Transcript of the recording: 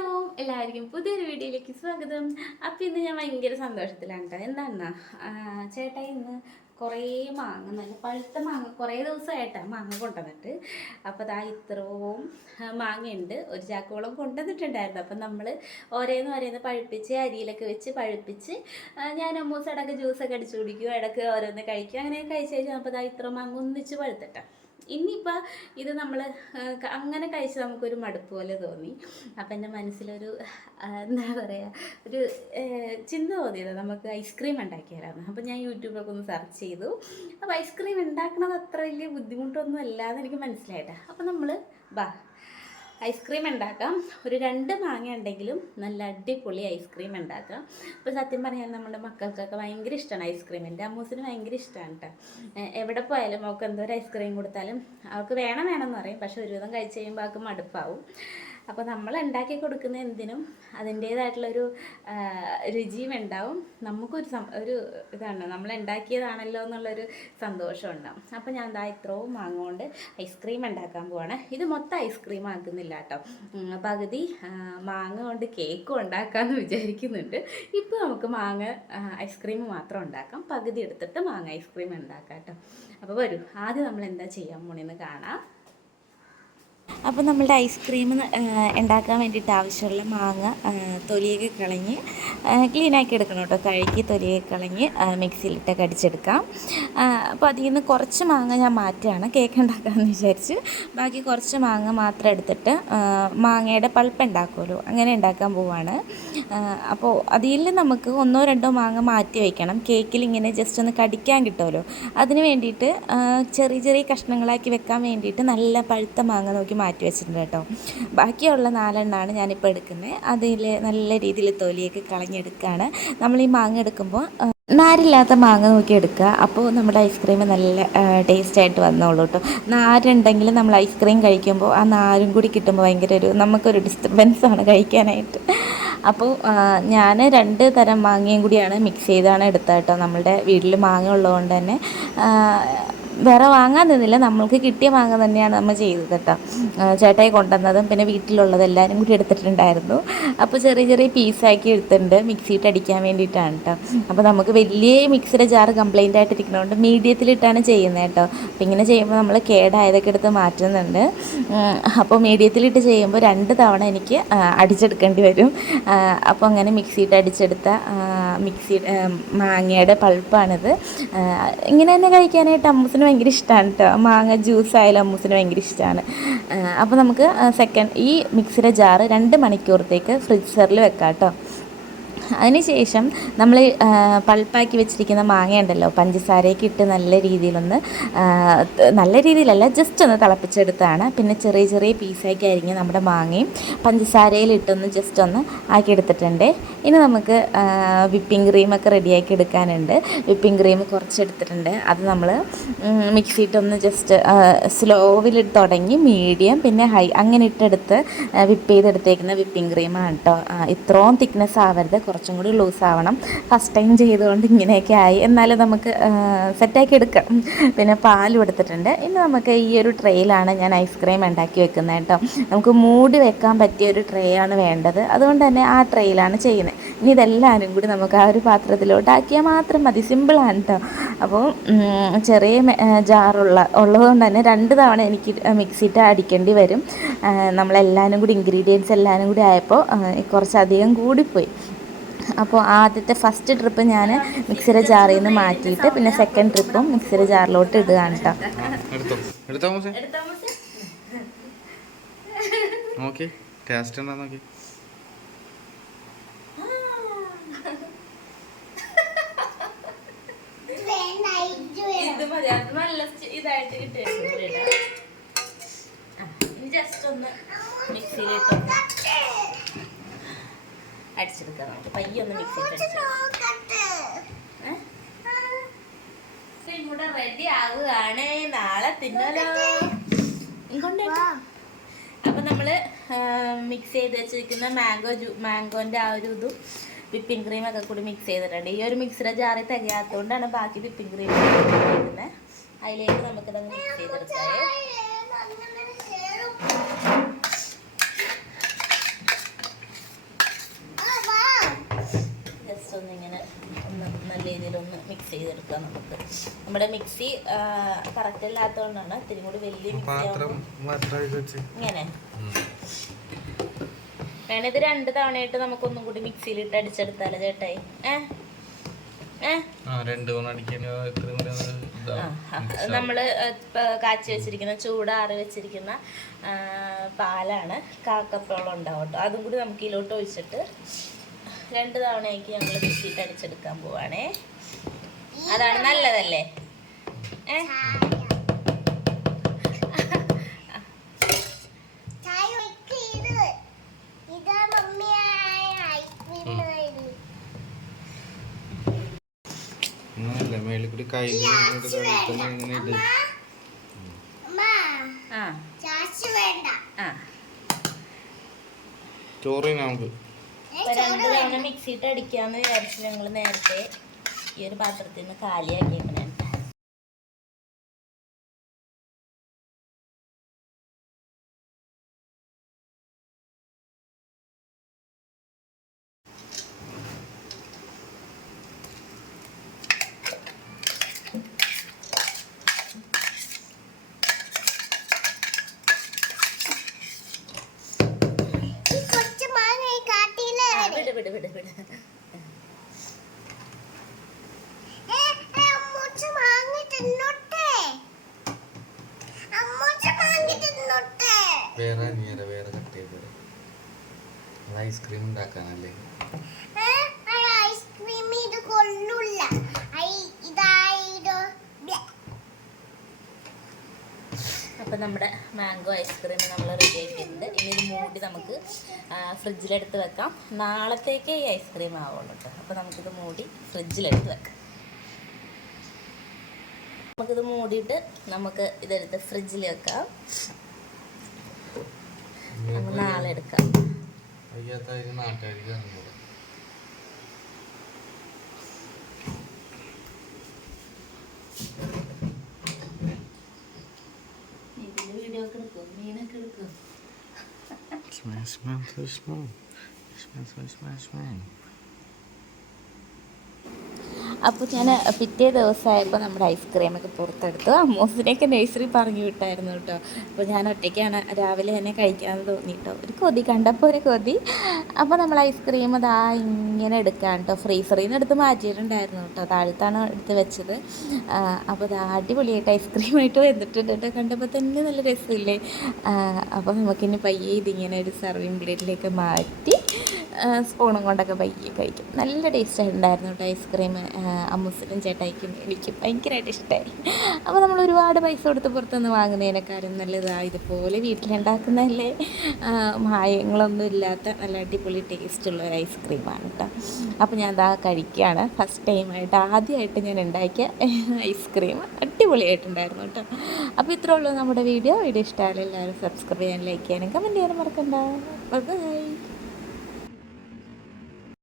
Hello എല്ലാവർക്കും പുതിയൊരു വീഡിയോയിലേക്ക് സ്വാഗതം. അപ്പം ഇന്ന് ഞാൻ ഭയങ്കര സന്തോഷത്തിലാണ് കേട്ടോ. എന്താണെന്നാ? ചേട്ടാ ഇന്ന് കുറേ മാങ്ങ നല്ല പഴുത്ത മാങ്ങ കുറേ ദിവസമായിട്ടാണ് മാങ്ങ കൊണ്ടുവന്നിട്ട്. അപ്പോൾ അതാ ഇത്രയും മാങ്ങയുണ്ട്. ഒരു ചാക്കോളം കൊണ്ടുവന്നിട്ടുണ്ടായിരുന്നു. അപ്പം നമ്മൾ ഓരോന്ന് ഓരോന്ന് പഴുപ്പിച്ച് അരിയിലൊക്കെ വെച്ച് പഴുപ്പിച്ച് ഞാൻ അമ്മൂസ് ഇടയ്ക്ക് ജ്യൂസൊക്കെ അടിച്ചു കുടിക്കും ഇടയ്ക്ക് ഓരോന്ന് കഴിക്കും. അങ്ങനെ കഴിച്ച് കഴിച്ചാൽ അപ്പോൾ അതാ ഇത്ര മാങ്ങ ഒന്നിച്ച് പഴുത്തിട്ടാ. ഇനിയിപ്പോൾ ഇത് നമ്മൾ അങ്ങനെ കഴിച്ച് നമുക്കൊരു മടുപ്പ് പോലെ തോന്നി. അപ്പം എന്റെ മനസ്സിലൊരു എന്താ പറയുക ഒരു ചിന്ത തോന്നിയത്. നമുക്ക് ഐസ്ക്രീം ഉണ്ടാക്കിയാലാണ് അപ്പം ഞാൻ യൂട്യൂബിലൊക്കെ ഒന്ന് സെർച്ച് ചെയ്തു. അപ്പോൾ ഐസ്ക്രീം ഉണ്ടാക്കണത് അത്ര വലിയ ബുദ്ധിമുട്ടൊന്നും അല്ലാതെ എനിക്ക് മനസ്സിലായിട്ടാണ് അപ്പം നമ്മൾ ബാ ഐസ്ക്രീം ഉണ്ടാക്കാം. ഒരു രണ്ട് മാങ്ങ ഉണ്ടെങ്കിലും നല്ല അടിപൊളി ഐസ്ക്രീം ഉണ്ടാക്കാം. അപ്പോൾ സത്യം പറഞ്ഞാൽ നമ്മുടെ മക്കൾക്കൊക്കെ ഭയങ്കര ഇഷ്ടമാണ് ഐസ്ക്രീം. എന്റെ അമ്മൂസിന് ഭയങ്കര ഇഷ്ടമാണ് കേട്ടോ എവിടെ പോയാലും അവൾക്ക് എന്തോ ഒരു ഐസ്ക്രീം കൊടുത്താലും അവൾക്ക് വേണം വേണമെന്ന് പറയും. പക്ഷെ ഒരുവിധം കഴിച്ച് കഴിയുമ്പോൾ അവൾക്ക് മടുപ്പാവും. അപ്പോൾ നമ്മൾ ഉണ്ടാക്കി കൊടുക്കുന്ന എന്തിനും അതിന്റേതായിട്ടുള്ളൊരു രുചിയും ഉണ്ടാവും. നമുക്കൊരു ഒരു ഇതാണ് നമ്മൾ ഉണ്ടാക്കിയതാണല്ലോ എന്നുള്ളൊരു സന്തോഷം ഉണ്ടാവും. അപ്പോൾ ഞാൻ എന്താ ഇത്രയും മാങ്ങ കൊണ്ട് ഐസ്ക്രീം ഉണ്ടാക്കാൻ പോവാണ്. ഇത് മൊത്തം ഐസ്ക്രീം ആക്കുന്നില്ല കേട്ടോ. പകുതി മാങ്ങ കൊണ്ട് കേക്കും ഉണ്ടാക്കാമെന്ന് വിചാരിക്കുന്നുണ്ട്. ഇപ്പോൾ നമുക്ക് മാങ്ങ ഐസ്ക്രീം മാത്രം ഉണ്ടാക്കാം. പകുതി എടുത്തിട്ട് മാങ്ങ ഐസ്ക്രീം ഉണ്ടാക്കാം കേട്ടോ. അപ്പോൾ വരൂ ആദ്യം നമ്മൾ എന്താ ചെയ്യാൻ പോണെന്ന് കാണാം. അപ്പോൾ നമ്മളുടെ ഐസ്ക്രീം ഉണ്ടാക്കാൻ വേണ്ടിയിട്ട് ആവശ്യമുള്ള മാങ്ങ തൊലിയൊക്കെ കളഞ്ഞ് ക്ലീനാക്കി എടുക്കണം കേട്ടോ. കഴുകി തൊലിയൊക്കെ കളഞ്ഞ് മിക്സിയിലിട്ടൊക്കെ അടിച്ചെടുക്കാം. അപ്പോൾ അതിൽ നിന്ന് കുറച്ച് മാങ്ങ ഞാൻ മാറ്റുകയാണ്. കേക്ക് ഉണ്ടാക്കാമെന്ന് വിചാരിച്ച്. ബാക്കി കുറച്ച് മാങ്ങ മാത്രം എടുത്തിട്ട് മാങ്ങയുടെ പൾപ്പ് ഉണ്ടാക്കുമല്ലോ. അങ്ങനെ ഉണ്ടാക്കാൻ പോവാണ്. അപ്പോൾ അതിൽ നമുക്ക് ഒന്നോ രണ്ടോ മാങ്ങ മാറ്റി വയ്ക്കണം. കേക്കിൽ ഇങ്ങനെ ജസ്റ്റ് ഒന്ന് കടിക്കാൻ കിട്ടുമല്ലോ. അതിന് വേണ്ടിയിട്ട് ചെറിയ ചെറിയ കഷ്ണങ്ങളാക്കി വെക്കാൻ വേണ്ടിയിട്ട് നല്ല പഴുത്ത മാങ്ങ നോക്കി മാറ്റി വെച്ചിട്ടുണ്ട് കേട്ടോ. ബാക്കിയുള്ള നാലെണ്ണമാണ് ഞാനിപ്പോൾ എടുക്കുന്നത്. അതിൽ നല്ല രീതിയിൽ തൊലിയൊക്കെ കളഞ്ഞെടുക്കുകയാണ് നമ്മൾ ഈ മാങ്ങ എടുക്കുമ്പോൾ നാരില്ലാത്ത മാങ്ങ നോക്കി എടുക്കുക. അപ്പോൾ നമ്മുടെ ഐസ്ക്രീം നല്ല ടേസ്റ്റ് ആയിട്ട് വന്നോളൂ കേട്ടോ. നാരുണ്ടെങ്കിൽ നമ്മൾ ഐസ്ക്രീം കഴിക്കുമ്പോൾ ആ നാരും കൂടി കിട്ടുമ്പോൾ ഭയങ്കര ഒരു നമുക്കൊരു ഡിസ്റ്റർബൻസ് ആണ് കഴിക്കാനായിട്ട് അപ്പോൾ ഞാൻ രണ്ട് തരം മാങ്ങയും കൂടിയാണ് മിക്സ് ചെയ്താണ് എടുത്തത് കേട്ടോ. നമ്മളുടെ വീട്ടിൽ മാങ്ങ ഉള്ളതുകൊണ്ട് തന്നെ. വേറെ വാങ്ങാൻ നിന്നില്ല. നമ്മൾക്ക് കിട്ടിയ മാങ്ങ തന്നെയാണ് നമ്മൾ ചെയ്തത് കേട്ടോ. ചേട്ടായി കൊണ്ടുവന്നതും പിന്നെ വീട്ടിലുള്ളത് എല്ലാവരും കൂടി എടുത്തിട്ടുണ്ടായിരുന്നു. അപ്പോൾ ചെറിയ ചെറിയ പീസാക്കി എടുത്തിട്ടുണ്ട്. മിക്സിയിട്ട് അടിക്കാൻ വേണ്ടിയിട്ടാണ് കേട്ടോ. അപ്പോൾ നമുക്ക് വലിയ മിക്സിയുടെ ജാറ് കംപ്ലൈന്റ് ആയിട്ടിരിക്കുന്നതുകൊണ്ട് മീഡിയത്തിലിട്ടാണ് ചെയ്യുന്നത് കേട്ടോ. അപ്പോൾ ഇങ്ങനെ ചെയ്യുമ്പോൾ നമ്മൾ കേടായതൊക്കെ എടുത്ത് മാറ്റുന്നുണ്ട്. അപ്പോൾ മീഡിയത്തിലിട്ട് ചെയ്യുമ്പോൾ രണ്ട് തവണ എനിക്ക് അടിച്ചെടുക്കേണ്ടി വരും. അപ്പോൾ അങ്ങനെ മിക്സിയിട്ട് അടിച്ചെടുത്ത മിക്സി മാങ്ങയുടെ പൾപ്പാണിത്. ഇങ്ങനെ തന്നെ കഴിക്കാനായിട്ട് അമ്മൂസിന് ഭയങ്കര ഇഷ്ടമാണ് കേട്ടോ മാങ്ങ ജ്യൂസ് ആയാലും അമ്മൂസിന് ഭയങ്കര ഇഷ്ടമാണ് അപ്പോൾ നമുക്ക് സെക്കൻഡ് ഈ മിക്സിയുടെ ജാറ് രണ്ട് മണിക്കൂറത്തേക്ക് ഫ്രിഡ്ജറിൽ വെക്കാം കേട്ടോ അതിനുശേഷം നമ്മൾ പൾപ്പാക്കി വെച്ചിരിക്കുന്ന മാങ്ങ ഉണ്ടല്ലോ പഞ്ചസാരയൊക്കെ ഇട്ട് നല്ല രീതിയിലൊന്ന് നല്ല രീതിയിലല്ല ജസ്റ്റ് ഒന്ന് തിളപ്പിച്ചെടുത്താണ്. പിന്നെ ചെറിയ ചെറിയ പീസാക്കി അരിഞ്ഞ് നമ്മുടെ മാങ്ങയും പഞ്ചസാരയിലിട്ടൊന്ന് ജസ്റ്റ് ഒന്ന് ആക്കിയെടുത്തിട്ടുണ്ട്. ഇനി നമുക്ക് വിപ്പിംഗ് ക്രീമൊക്കെ റെഡിയാക്കി എടുക്കാനുണ്ട്. വിപ്പിംഗ് ക്രീം കുറച്ചെടുത്തിട്ടുണ്ട്. അത് നമ്മൾ മിക്സിയിട്ടൊന്ന് ജസ്റ്റ് സ്ലോവിൽ തുടങ്ങി മീഡിയം പിന്നെ ഹൈ അങ്ങനെ ഇട്ടെടുത്ത് വിപ്പ് ചെയ്തെടുത്തേക്കുന്ന വിപ്പിംഗ് ക്രീമാണ് കേട്ടോ. ഇത്രയും തിക്നെസ് ആവരുത്. കുറച്ചും കൂടി ലൂസ് ആവണം ഫസ്റ്റ് ടൈം ചെയ്തുകൊണ്ട് ഇങ്ങനെയൊക്കെ ആയി. എന്നാലും നമുക്ക് സെറ്റാക്കി എടുക്കാം. പിന്നെ പാലും എടുത്തിട്ടുണ്ട്. ഇനി നമുക്ക് ഈ ഒരു ട്രേയിലാണ് ഞാൻ ഐസ്ക്രീം ഉണ്ടാക്കി വെക്കുന്നത് കേട്ടോ. നമുക്ക് മൂടി വെക്കാൻ പറ്റിയ ഒരു ട്രേ ആണ് വേണ്ടത്. അതുകൊണ്ട് തന്നെ ആ ട്രേയിലാണ് ചെയ്യുന്നത്. ഇനി ഇതെല്ലാവരും കൂടി നമുക്ക് ആ ഒരു പാത്രത്തിലോട്ട് ആക്കിയാൽ മാത്രം മതി. സിമ്പിളാണ് കേട്ടോ അപ്പോൾ ചെറിയ ജാറുള്ള ഉള്ളതുകൊണ്ട് തന്നെ രണ്ട് തവണ എനിക്ക് മിക്സിയിട്ട് അടിക്കേണ്ടി വരും. നമ്മളെല്ലാവരും കൂടി ഇൻഗ്രീഡിയൻസ് എല്ലാവരും കൂടി ആയപ്പോൾ കുറച്ചധികം കൂടിപ്പോയി. അപ്പോൾ ആദ്യത്തെ ഫസ്റ്റ് ട്രിപ്പ് ഞാൻ മിക്സിയുടെ ജാറിൽ നിന്ന് മാറ്റിയിട്ട് പിന്നെ സെക്കൻഡ് ട്രിപ്പും മിക്സിയുടെ ജാറിലോട്ട് ഇടുകയാണ് കേട്ടോ ടേസ്റ്റ് ഉണ്ടോ നോക്കി ഇത് മതി അത് നല്ല ഇതായിട്ട് ജസ്റ്റ് ഒന്ന് മിക്സിയിലിട്ട് അടിച്ചെടുക്കാം നമുക്ക് പയ്യൊന്ന് അടിച്ചെടുക്കാം ഇവിടെ റെഡി ആവുകയാണ്. നാളെ തിന്നലോ. ഇങ്ങോട്ട് അപ്പം നമ്മൾ മിക്സ് ചെയ്ത് വെച്ചിരിക്കുന്ന മാംഗോ ജ്യൂ മാംഗോന്റെ ആ ഒരു ഇതും വിപ്പിംഗ് ക്രീം ഒക്കെ കൂടി മിക്സ് ചെയ്തിട്ടുണ്ട്. ഈ ഒരു മിക്സിയുടെ ജാറിൽ തികയാത്തതുകൊണ്ടാണ് ബാക്കി വിപ്പിംഗ് ക്രീം അതിലേക്ക് നമുക്കിതങ്ങ് മിക്സ് ചെയ്തെടുക്കാം. ചെയ്തെടുക്കാം നമുക്ക്. നമ്മുടെ മിക്സി കറക്റ്റ് അല്ലാത്തതുകൊണ്ടാണ് ഇത്തിരി കൂടി വലിയ മിക്സി ഇങ്ങനെ. വേണേ ഇത് രണ്ട് തവണയായിട്ട് നമുക്ക് ഒന്നും കൂടി മിക്സിയിലിട്ട് അടിച്ചെടുത്താലോ ചേട്ടായി നമ്മൾ ഒന്ന് കാച്ചി വെച്ചിരിക്കുന്ന ചൂടാറി വെച്ചിരിക്കുന്ന പാലാണ് കാക്കപ്പോളം ഉണ്ടാവും കേട്ടോ? അതും കൂടി നമുക്ക് ഇതിലോട്ട് ഒഴിച്ചിട്ട് രണ്ട് തവണയ്ക്ക് ഞങ്ങൾ മിക്സിയിട്ട് അടിച്ചെടുക്കാൻ പോവാണേ. അതാണ് നല്ലതല്ലേ? ഏ? മേളിൽ കയ്യിൽ ഇങ്ങനെ ഇട്. ചോറിന് നമുക്ക്. അപ്പൊ രണ്ട് തവണ മിക്സിയിട്ട് അടിക്കാന്ന് വിചാരിച്ചു ഞങ്ങൾ നേരത്തെ ഈ ഒരു പാത്രത്തിൽ നിന്ന് കാലിയാക്കിയേക്കണേ ഈ കൊച്ചു മാങ്ങ ഈ കാട്ടിയിലെ ആ, വിട് വിട് വിട് വിട് അമ്മൂച്ച മാങ്ങ തിന്നോട്ടെ അമ്മൂച്ച മാങ്ങ തിന്നോട്ടെ വേറെ നീര വേറെ കട്ട് ഐസ്ക്രീം ഉണ്ടാക്കാനല്ലേ? ആ ഐസ്ക്രീം ഇത് കൊള്ളൂല. അപ്പം നമ്മുടെ മാംഗോ ഐസ്ക്രീം നമ്മൾ റെഡി ആക്കിയിട്ടുണ്ട് ഇനി ഇത് മൂടി നമുക്ക് ഫ്രിഡ്ജിലെടുത്ത് വെക്കാം. നാളത്തേക്ക് ഈ ഐസ്ക്രീം ആവുള്ളൂ കേട്ടോ അപ്പോൾ നമുക്കിത് മൂടി ഫ്രിഡ്ജിലെടുത്ത് വെക്കാം. നമുക്കിത് മൂടിയിട്ട് നമുക്ക് ഇതെടുത്ത് ഫ്രിഡ്ജിൽ വെക്കാം. നമുക്ക് നാളെ എടുക്കാം. Smash, smash, smash, smash. Smash, smash, smash. അപ്പോൾ ഞാൻ പിറ്റേ ദിവസമായപ്പോൾ നമ്മുടെ ഐസ്ക്രീമൊക്കെ പുറത്തെടുത്തു. അമ്മൂസിനെയൊക്കെ നഴ്സറി പറഞ്ഞു വിട്ടായിരുന്നു കേട്ടോ. അപ്പോൾ ഞാൻ ഒറ്റയ്ക്കാണ് രാവിലെ തന്നെ കഴിക്കാമെന്ന് തോന്നി കേട്ടോ ഒരു കൊതി കണ്ടപ്പോൾ ഒരു കൊതി. അപ്പോൾ നമ്മൾ ഐസ്ക്രീം അതാ ഇങ്ങനെ എടുക്കാൻ കേട്ടോ. ഫ്രീസറിൽ നിന്ന് എടുത്ത് മാറ്റിയിട്ടുണ്ടായിരുന്നു കേട്ടോ. താഴത്താണ് എടുത്ത് വെച്ചത്. അപ്പോൾ അത് അടിപൊളിയായിട്ട് ഐസ്ക്രീമായിട്ട് വന്നിട്ടുണ്ട് കേട്ടോ. കണ്ടപ്പോൾ തന്നെ നല്ല രസമില്ലേ? അപ്പോൾ നമുക്കിനി പയ്യെ ഇതിങ്ങനെ ഒരു സർവിങ് പ്ലേറ്റിലേക്ക് മാറ്റി സ്പൂണും കൊണ്ടൊക്കെ പയ്യെ കഴിക്കും. നല്ല ടേസ്റ്റ് ഉണ്ടായിരുന്നു കേട്ടോ ഐസ്ക്രീം അമ്മൂസിനും ചേട്ടായിക്കും എനിക്കും ഭയങ്കരമായിട്ട് ഇഷ്ടമായി അപ്പോൾ നമ്മൾ ഒരുപാട് പൈസ കൊടുത്ത് പുറത്തുനിന്ന് വാങ്ങുന്നതിനേക്കാളും നല്ലതാണ് ഇതുപോലെ വീട്ടിലുണ്ടാക്കുന്നതല്ലേ? മായങ്ങളൊന്നും ഇല്ലാത്ത നല്ല അടിപൊളി ടേസ്റ്റുള്ള ഒരു ഐസ്ക്രീമാണ് കേട്ടോ. അപ്പോൾ ഞാൻ അതാ കഴിക്കുകയാണ് ഫസ്റ്റ് ടൈമായിട്ട് ആദ്യമായിട്ട് ഞാൻ ഉണ്ടാക്കിയ ഐസ്ക്രീം അടിപൊളിയായിട്ടുണ്ടായിരുന്നു കേട്ടോ. അപ്പോൾ ഇത്രേ ഉള്ളൂ നമ്മുടെ വീഡിയോ. വീഡിയോ ഇഷ്ടമായാലും എല്ലാവരും സബ്സ്ക്രൈബ് ചെയ്യാൻ ലൈക്ക് ചെയ്യാനും കമന്റ് ചെയ്യാനും മറക്കണ്ട. ബൈ